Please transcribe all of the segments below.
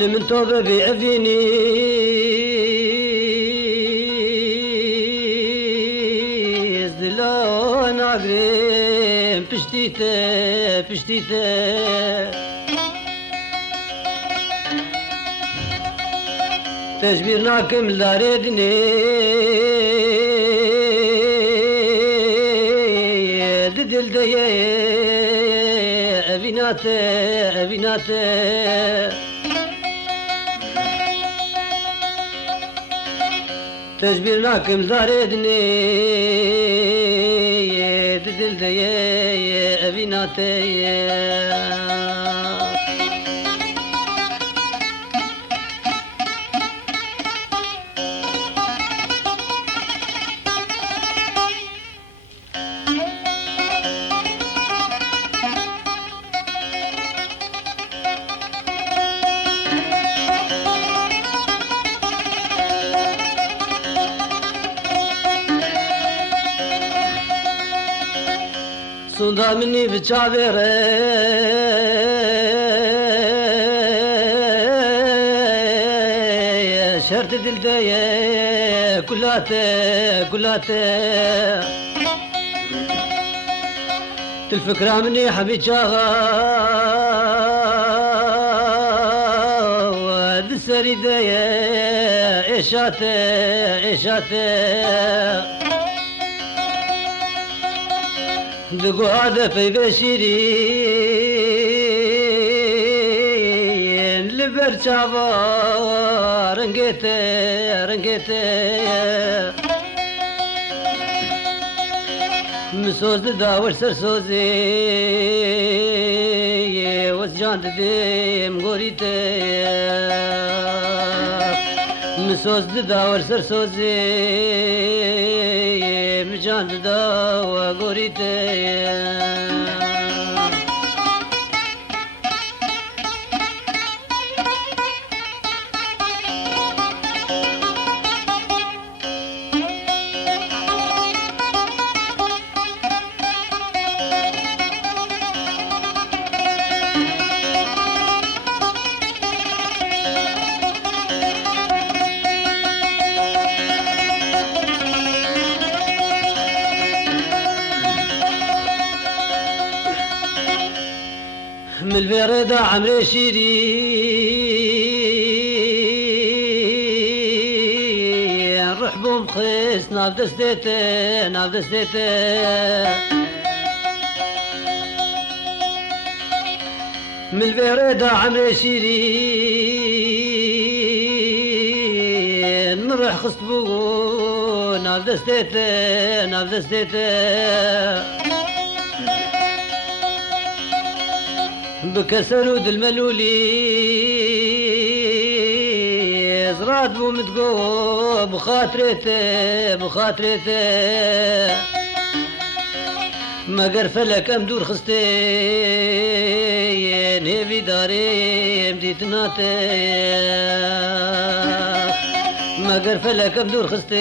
لمن توبة بيعفيني زلان عقرين بشتيته تجبيرنا كم لاردني ددل ديه أبيناته تجبيرنا كم لاردني ددل ديه أبيناته Sunda minni bicavere şert dildeye kulate الفكرة مني حبي جاغا وذ السريدية إيشاته دقو هذا في بشيرين لبرشافا رنقيته مسوز داور سرسوزي وسجان دي مغوريته مسوز داور سرسوزي مجان دا وغوريته من البريدة عمري شيري رحبو مخيس ناف دستيته من البريدة عمري شيري نروح خصبو ناف دستيته بكسرود الملولي زراد بو متقو بخاطرته ما قرفلك امدور خستين هبي داري مديتناته ما قرفلك امدور خستين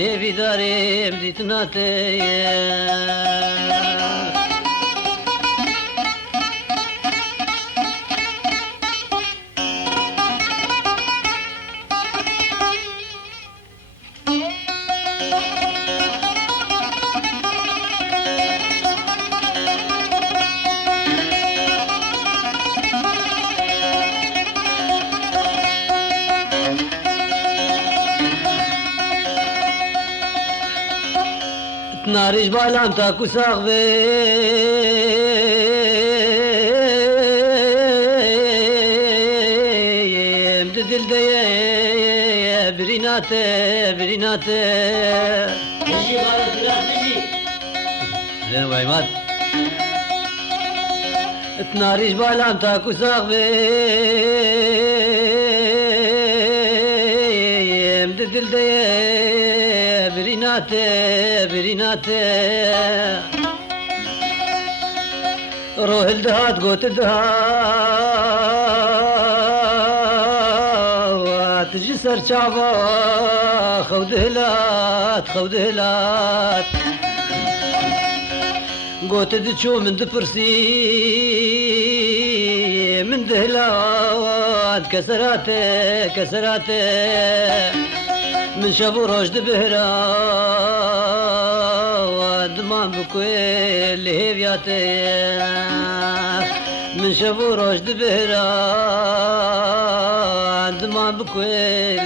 هبي داري مديتناته ناريش بالام تاكو ساغبي مددل دي بريناته بيجي غالب بلاد بيجي زين باي مات تناريش بالام تاكو ساغبي مددل دي بريناته روح الدهات قوت الدهات جسر شعبا خودهلات قوت دشو من دفرسي من دهلات كسراته كسراته من شب رشد بهرا دمان بكوي لهيبياته من شب رشد بهرا دمان بكوي